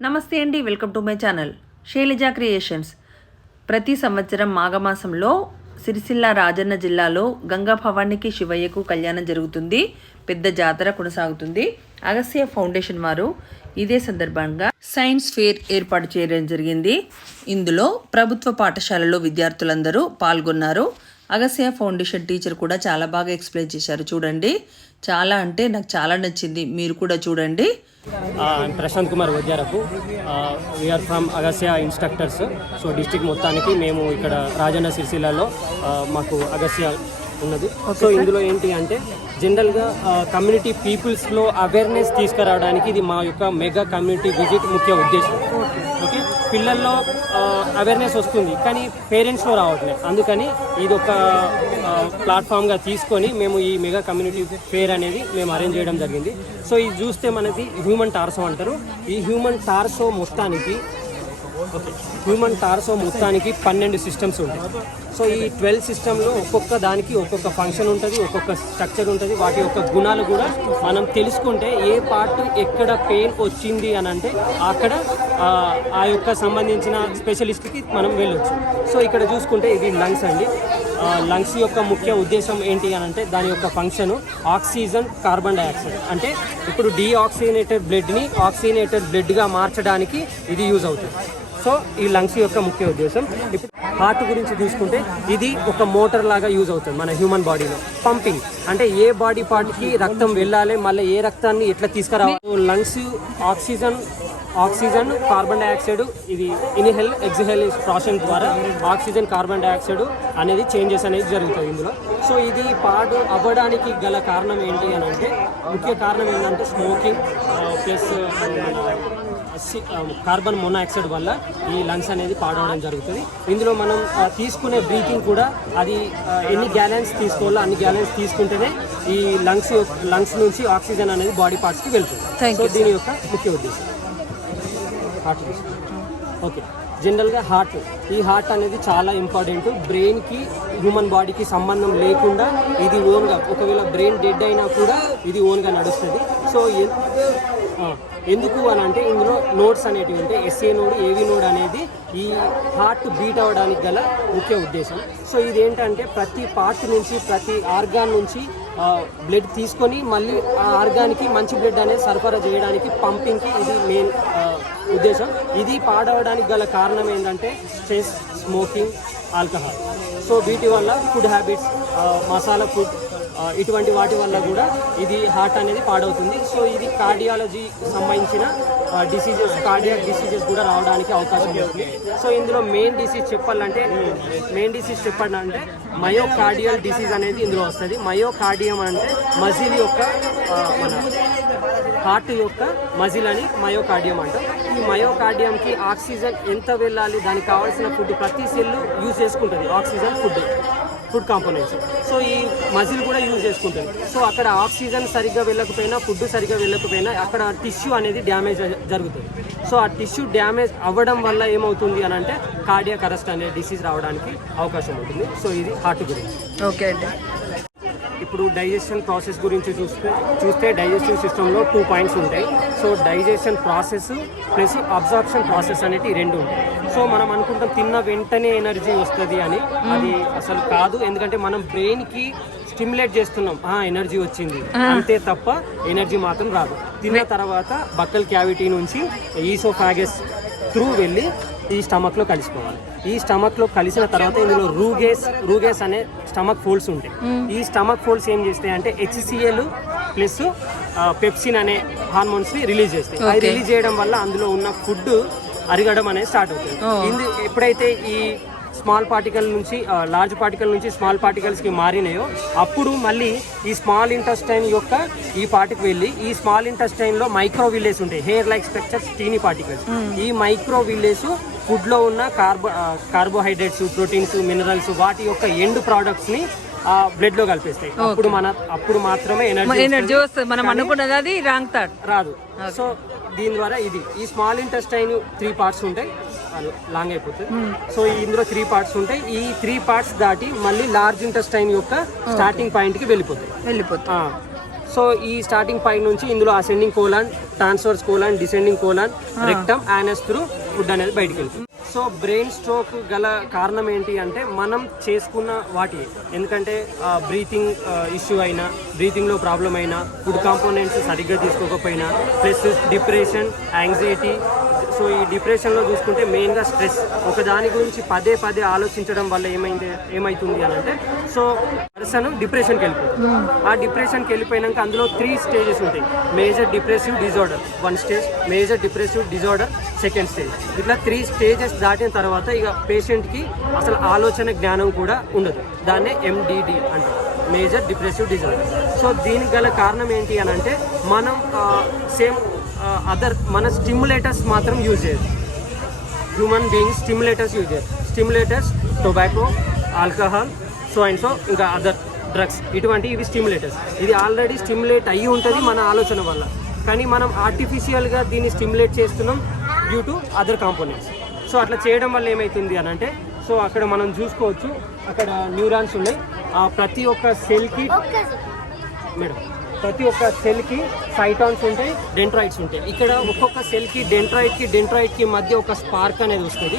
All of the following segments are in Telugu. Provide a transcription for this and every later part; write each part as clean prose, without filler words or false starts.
నమస్తే అండి, welcome to my channel Shailaja creations. ప్రతి సంవత్సరం మాఘమాసంలో సిరిసిల్ల రాజన్న జిల్లాలో గంగా భవానికి శివయ్యకు కళ్యాణం జరుగుతుంది. పెద్ద జాతర కొనసాగుతుంది. అగస్త్య ఫౌండేషన్ వారు ఇదే సందర్భంగా సైన్స్ ఫేర్ ఏర్పాటు చేయడం జరిగింది. ఇందులో ప్రభుత్వ పాఠశాలలో విద్యార్థులందరూ పాల్గొన్నారు. అగస్త్య ఫౌండేషన్ టీచర్ కూడా చాలా బాగా ఎక్స్ప్లెయిన్ చేశారు. చూడండి, చాలా అంటే నాకు చాలా నచ్చింది. మీరు కూడా చూడండి. Prashant Kumar Vadyarapu we are from Agastya instructors. So district మొత్తానికి మేము ఇక్కడ రాజన్న సిరిసిల్లలో మాకు అగస్త్య ఉన్నది. సో ఇందులో ఏంటి అంటే జనరల్గా కమ్యూనిటీ పీపుల్స్లో అవేర్నెస్ తీసుకురావడానికి ఇది మా యొక్క మెగా కమ్యూనిటీ విజిట్ ముఖ్య ఉద్దేశం. ఓకే, పిల్లల్లో అవేర్నెస్ వస్తుంది కానీ పేరెంట్స్లో రావట్లేదు. అందుకని ఇది ఒక ప్లాట్ఫామ్గా తీసుకొని మేము ఈ మెగా కమ్యూనిటీ ఫేర్ అనేది మేము అరేంజ్ చేయడం జరిగింది. సో ఇది చూస్తే మనకి హ్యూమన్ టార్సో అంటారు. ఈ హ్యూమన్ టార్సో మొత్తానికి 12 సిస్టమ్స్ ఉంటాయి. సో ఈ 12 సిస్టంలో ఒక్కొక్క దానికి ఒక్కొక్క ఫంక్షన్ ఉంటుంది, ఒక్కొక్క స్ట్రక్చర్ ఉంటుంది. వాటి యొక్క గుణాలు కూడా మనం తెలుసుకుంటే ఏ పార్ట్ ఎక్కడ పెయిన్ వచ్చింది అని అంటే అక్కడ ఆ యొక్క సంబంధించిన స్పెషలిస్ట్కి మనం వెళ్ళొచ్చు. సో ఇక్కడ చూసుకుంటే ఇది లంగ్స్ అండి. లంగ్స్ యొక్క ముఖ్య ఉద్దేశం ఏంటి అని అంటే దాని యొక్క ఫంక్షన్ ఆక్సిజన్, కార్బన్ డైఆక్సైడ్. అంటే ఇప్పుడు డీఆక్సిజనేటెడ్ బ్లడ్ని ఆక్సిజనేటెడ్ బ్లడ్గా మార్చడానికి ఇది యూజ్ అవుతుంది. సో ఈ లంగ్స్ యొక్క ముఖ్య ఉద్దేశం. ఇప్పుడు హార్ట్ గురించి తీసుకుంటే ఇది ఒక మోటార్ లాగా యూజ్ అవుతుంది మన హ్యూమన్ బాడీలో. పంపింగ్ అంటే ఏ బాడీ పార్ట్కి రక్తం వెళ్ళాలి, మళ్ళీ ఏ రక్తాన్ని ఎట్లా తీసుకురావాలి. లంగ్స్ ఆక్సిజన్, కార్బన్ డైఆక్సైడ్, ఇది ఇన్హేల్ ఎక్స్హేల్ ప్రాసెస్ ద్వారా ఆక్సిజన్, కార్బన్ డైఆక్సైడ్ అనేది చేంజెస్ అనేది జరుగుతుంది ఇందులో. సో ఇది పాడు అవ్వడానికి గల కారణం ఏంటి అని అంటే ముఖ్య కారణం ఏంటంటే స్మోకింగ్ ప్లస్ కార్బన్ మోనాక్సైడ్ వల్ల ఈ లంగ్స్ అనేది పాడవడం జరుగుతుంది. ఇందులో మనం తీసుకునే బ్రీతింగ్ కూడా అది ఎన్ని గ్యాలన్స్ తీసుకోవాలో అన్ని గ్యాలన్స్ తీసుకుంటేనే ఈ లంగ్స్ నుంచి ఆక్సిజన్ అనేది బాడీ పార్ట్స్కి వెళ్తుంది. సో దీని యొక్క ముఖ్య ఉద్దేశం. హార్ట్ ఓకే, జనరల్గా ఈ హార్ట్ అనేది చాలా ఇంపార్టెంట్. బ్రెయిన్కి హ్యూమన్ బాడీకి సంబంధం లేకుండా ఇది ఓన్గా, ఒకవేళ బ్రెయిన్ డెడ్ అయినా కూడా ఇది ఓన్గా నడుస్తుంది. సో ఎందుకు అని అంటే ఇందులో నోడ్స్ అనేటివి ఉంటాయి. ఎస్ఏ నోడ్, ఏవి నోడ్ అనేది ఈ హార్ట్ బీట్ అవ్వడానికి గల ముఖ్య ఉద్దేశం. సో ఇదేంటంటే ప్రతి పార్ట్ నుంచి, ప్రతి ఆర్గాన్ నుంచి బ్లడ్ తీసుకొని మళ్ళీ ఆ ఆర్గాన్కి మంచి బ్లడ్ అనేది సరఫరా చేయడానికి పంపింగ్కి ఇది మెయిన్ ఉద్దేశం. ఇది పాడవడానికి గల కారణం ఏంటంటే స్ట్రెస్, స్మోకింగ్, ఆల్కహాల్. సో వీటి వల్ల ఫుడ్ హ్యాబిట్స్, మసాలా ఫుడ్, ఇటువంటి వాటి వల్ల కూడా ఇది హార్ట్ అనేది పాడవుతుంది. సో ఇది కార్డియాలజీ సంబంధించిన డిసీజెస్, కార్డియాక్ డిసీజెస్ కూడా రావడానికి అవకాశం ఉంటుంది. సో ఇందులో మెయిన్ డిసీజ్ చెప్పాలంటే మయోకార్డియల్ డిసీజ్ అనేది ఇందులో వస్తుంది. మయోకార్డియం అంటే మజిల్ యొక్క మన హార్ట్ యొక్క మజిల్ అని మయోకార్డియం అంటాం. ఈ మయోకార్డియంకి ఆక్సిజన్ ఎంత వెళ్ళాలి, దానికి కావాల్సిన ఫుడ్ ప్రతి సెల్ యూజ్ చేసుకుంటుంది. Oxygen food components. సో ఈ మజిల్ కూడా యూజ్ చేసుకుంటుంది. సో అక్కడ ఆక్సిజన్ సరిగ్గా వెళ్ళకపోయినా, ఫుడ్ సరిగ్గా వెళ్ళకపోయినా అక్కడ టిష్యూ అనేది డ్యామేజ్ జరుగుతుంది. సో ఆ టిష్యూ డ్యామేజ్ అవ్వడం వల్ల ఏమవుతుంది అని అంటే కార్డియాక్ అరెస్ట్ అనే డిసీజ్ రావడానికి అవకాశం ఉంటుంది. సో ఇది హార్ట్ గురించి. ఓకే అండి. ఇప్పుడు డైజెషన్ ప్రాసెస్ గురించి చూస్తే డైజెషన్ సిస్టంలో 2 పాయింట్స్ ఉంటాయి. So digestion process plus absorption process అనేవి 2 ఉంటాయి. సో మనం అనుకుంటాం తిన్న వెంటనే ఎనర్జీ వస్తుంది అని, అది అసలు కాదు. ఎందుకంటే మనం బ్రెయిన్కి స్టిమ్యులేట్ చేస్తున్నాం, ఎనర్జీ వచ్చింది అంతే తప్ప ఎనర్జీ మాత్రం రాదు. తిన్న తర్వాత బక్కల్ క్యావిటీ నుంచి ఈసోఫాగస్ త్రూ వెళ్ళి ఈ స్టమక్లో కలిసిపోవాలి. ఈ స్టమక్లో కలిసిన తర్వాత ఇందులో రూగేస్ అనే స్టమక్ ఫోల్డ్స్ ఉంటాయి. ఈ స్టమక్ ఫోల్డ్స్ ఏం చేస్తాయి అంటే HCl ప్లస్ పెప్సిన్ అనే హార్మోన్స్ని రిలీజ్ చేస్తాయి. అది రిలీజ్ చేయడం వల్ల అందులో ఉన్న ఫుడ్ అరగడం అనేది స్టార్ట్ అవుతుంది. ఎప్పుడైతే ఈ స్మాల్ పార్టికల్ నుంచి లార్జ్ పార్టికల్ నుంచి స్మాల్ పార్టికల్స్కి మారినాయో అప్పుడు మళ్ళీ ఈ స్మాల్ ఇంటెస్టైన్ యొక్క ఈ పార్ట్కి వెళ్ళి ఈ స్మాల్ ఇంటెస్టైన్లో మైక్రో విల్లేస్ ఉంటాయి, hair like structures, teeny particles. ఈ మైక్రో విల్లేస్ ఫుడ్లో ఉన్న కార్బోహైడ్రేట్స్, ప్రోటీన్స్, మినరల్స్ వాటి యొక్క ఎండ్ ప్రోడక్ట్స్ని బ్లడ్లో కలిపేస్తాయి. అప్పుడు మాత్రమే ఎనర్జీ వస్తుంది. మనం అనుకున్నది అది రాంగ్ థాట్ రాదు. సో దీని ద్వారా ఈ స్మాల్ ఇంటెస్టైన్ 3 పార్ట్స్ ఉంటాయి, లాంగ్ అయిపోతుంది. సో ఇందులో 3 పార్ట్స్ ఉంటాయి. ఈ 3 పార్ట్స్ దాటి మళ్ళీ లార్జ్ ఇంటెస్టైన్ యొక్క స్టార్టింగ్ పాయింట్కి వెళ్ళిపోతాయి. సో ఈ స్టార్టింగ్ పాయింట్ నుంచి ఇందులో ascending colon, transverse colon, descending colon, rectum, anus through food అనేది బయటికి వెళ్తుంది. సో బ్రెయిన్ స్ట్రోక్ గల కారణం ఏంటి అంటే మనం చేసుకున్న వాటి, ఎందుకంటే బ్రీతింగ్ ఇష్యూ అయినా, బ్రీతింగ్లో ప్రాబ్లం అయినా, ఫుడ్ కాంపోనెంట్స్ సరిగ్గా తీసుకోకపోయినా, ప్లస్ డిప్రెషన్, యాంగ్జైటీ. సో ఈ డిప్రెషన్లో చూసుకుంటే మెయిన్గా స్ట్రెస్, ఒక దాని గురించి పదే పదే ఆలోచించడం వల్ల ఏమవుతుంది అని అంటే సో పర్సన్ డిప్రెషన్కి వెళ్ళిపోతుంది. ఆ డిప్రెషన్కి వెళ్ళిపోయినాక అందులో 3 స్టేజెస్ ఉంటాయి. Major depressive disorder 1 stage, major depressive disorder 2nd stage. ఇట్లా 3 స్టేజెస్ దాటిన తర్వాత ఇక పేషెంట్కి అసలు ఆలోచన జ్ఞానం కూడా ఉండదు. దాన్నే MDD అంటారు, మేజర్ డిప్రెసివ్ డిజార్డర్. సో దీనికి గల కారణం ఏంటి అని అంటే మనం సేమ్ మన స్టిమ్యులేటర్స్ మాత్రం యూజ్ చేయదు. హ్యూమన్ బీయింగ్స్ స్టిమ్యులేటర్స్ యూజ్ చేయరు. Stimulators tobacco, alcohol, so and so, ఇంకా అదర్ డ్రగ్స్, ఇవి స్టిమ్యులేటర్స్. ఇది ఆల్రెడీ స్టిమ్యులేట్ అయ్యి ఉంటుంది మన ఆలోచన వల్ల, కానీ మనం ఆర్టిఫిషియల్గా దీన్ని స్టిమ్యులేట్ చేస్తున్నాం due to other components. So అట్లా చేయడం వల్ల ఏమవుతుంది అని అంటే సో అక్కడ మనం చూసుకోవచ్చు, అక్కడ న్యూరాన్స్ ఉన్నాయి. ప్రతి ఒక్క సెల్కి మేడం ప్రతి ఒక్క సెల్కి సైటాన్స్ ఉంటాయి, డెండ్రైట్స్ ఉంటాయి. ఇక్కడ ఒక్కొక్క సెల్కి డెండ్రైట్కి మధ్య ఒక స్పార్క్ అనేది వస్తుంది.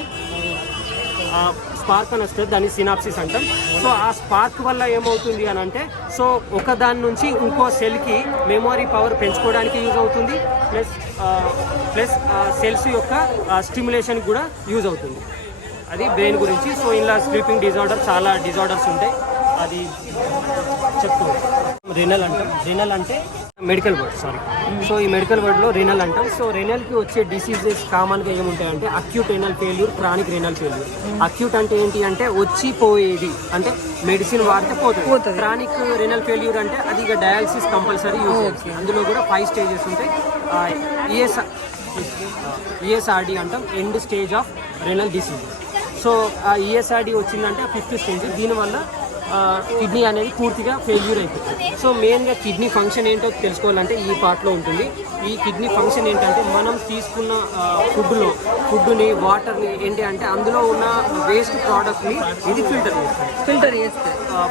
స్పార్క్ అని వస్తుంది, దాన్ని సినాప్సిస్ అంటాం. సో ఆ స్పార్క్ వల్ల ఏమవుతుంది అని అంటే సో ఒక దాని నుంచి ఇంకో సెల్కి మెమొరీ పవర్ పెంచుకోవడానికి యూజ్ అవుతుంది, ప్లస్ సెల్స్ యొక్క స్టిమ్యులేషన్ కూడా యూజ్ అవుతుంది. అది బ్రెయిన్ గురించి. సో ఇలా స్లీపింగ్ డిజార్డర్, చాలా డిజార్డర్స్ ఉంటాయి, అది చెప్తూ రెనల్ అంటాం. రెనల్ అంటే మెడికల్ వర్డ్, సారీ. సో ఈ మెడికల్ వర్డ్లో రెనల్ అంటాం. సో రెనల్కి వచ్చే డిసీజెస్ కామన్గా ఏముంటాయంటే acute renal failure, chronic renal failure. Acute అంటే ఏంటి అంటే వచ్చిపోయేది, అంటే మెడిసిన్ వాడితే పోతుంది. క్రానిక్ రెనల్ ఫెయిల్యూర్ అంటే అది ఇక డయాలసిస్ కంపల్సరీ యూజ్ చేస్తుంది. అందులో కూడా 5 స్టేజెస్ ఉంటాయి. ESRD అంటాం, end stage of renal disease. So ఆ ESRD వచ్చిందంటే 5th స్టేజ్. దీనివల్ల కిడ్నీ అనేది పూర్తిగా ఫెయిల్యూర్ అయిపోతుంది. సో మెయిన్గా కిడ్నీ ఫంక్షన్ ఏంటో తెలుసుకోవాలంటే ఈ పార్ట్లో ఉంటుంది. ఈ కిడ్నీ ఫంక్షన్ ఏంటంటే మనం తీసుకున్న ఫుడ్ని, వాటర్ని ఏంటి అంటే అందులో ఉన్న వేస్ట్ ప్రోడక్ట్ని ఇది ఫిల్టర్ చేస్తుంది.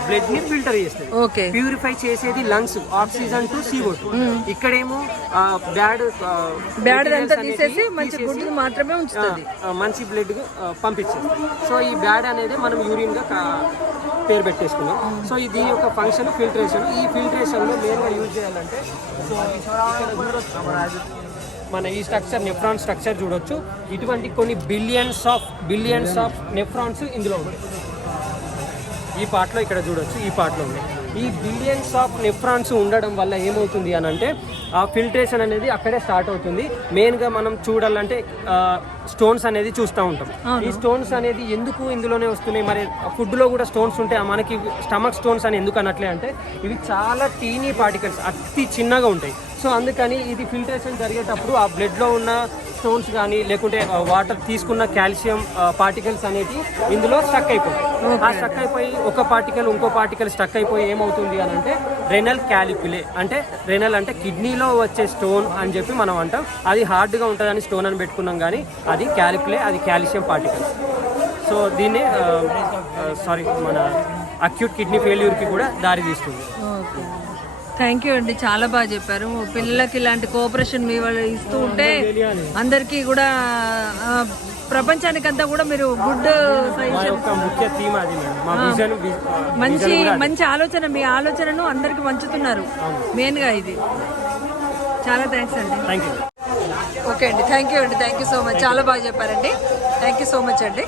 బ్లడ్ని ఫిల్టర్ చేస్తుంది. ప్యూరిఫై చేసేది లంగ్స్, ఆక్సిజన్ టు CO2. ఇక్కడేమో బ్యాడ్ తీసేసి మంచి బ్లడ్ పంపించేస్తుంది. సో ఈ బ్యాడ్ అనేది మనం యూరిన్గా పేరు పెట్టేసుకున్నాం. సో దీని యొక్క ఫంక్షన్ ఫిల్టరేషన్. ఈ ఫిల్టరేషన్లో మెయిన్గా యూజ్ చేయాలంటే సో మన ఈ స్ట్రక్చర్, నెఫ్రాన్ స్ట్రక్చర్ చూడొచ్చు. ఇటువంటి కొన్ని బిలియన్స్ ఆఫ్ నెఫ్రాన్స్ ఇందులో ఉంటాయి. ఈ పార్ట్లో ఇక్కడ చూడొచ్చు, ఈ పార్ట్లో ఉన్నాయి. ఈ బిలియన్స్ ఆఫ్ నెఫ్రాన్స్ ఉండడం వల్ల ఏమవుతుంది అని అంటే ఆ ఫిల్టరేషన్ అనేది అక్కడే స్టార్ట్ అవుతుంది. మెయిన్గా మనం చూడాలంటే స్టోన్స్ అనేది చూస్తూ ఉంటాం. ఈ స్టోన్స్ అనేది ఎందుకు ఇందులోనే వస్తున్నాయి, మరి ఫుడ్లో కూడా స్టోన్స్ ఉంటాయి. మనకి స్టమక్ స్టోన్స్ అని ఎందుకు అనట్లే అంటే ఇవి చాలా టీనీ పార్టికల్స్, అతి చిన్నగా ఉంటాయి. సో అందుకని ఇది ఫిల్టరేషన్ జరిగేటప్పుడు ఆ బ్లడ్లో ఉన్న స్టోన్స్ కానీ లేకుంటే వాటర్ తీసుకున్న కాల్షియం పార్టికల్స్ అనేవి ఇందులో స్టక్ అయిపోతాయి. ఆ స్టక్ అయిపోయి ఒక పార్టికల్ ఇంకో పార్టికల్ స్టక్ అయిపోయి ఏమవుతుంది అని అంటే రెనల్ క్యాలిక్యులే, అంటే రెనల్ అంటే కిడ్నీలో వచ్చే స్టోన్ అని చెప్పి మనం అంటాం. అది హార్డ్గా ఉంటుందని స్టోన్ అని పెట్టుకున్నాం, కానీ అది క్యాలిక్యులే, అది కాల్షియం పార్టికల్స్. సో దీన్ని మన అక్యూట్ కిడ్నీ ఫెయిల్యూర్కి కూడా దారి తీస్తుంది. థ్యాంక్ యూ అండి, చాలా బాగా చెప్పారు. పిల్లలకి ఇలాంటి కోఆపరేషన్ మీ వాళ్ళు ఇస్తూ ఉంటే అందరికీ కూడా ప్రపంచానికంతా కూడా మీరు గుడ్ మంచి ఆలోచన, మీ ఆలోచనను అందరికి పంచుతున్నారు. మెయిన్గా ఇది చాలా థ్యాంక్స్ అండి. ఓకే అండి, థ్యాంక్ యూ సో మచ్, చాలా బాగా చెప్పారండి. థ్యాంక్ యూ సో మచ్ అండి.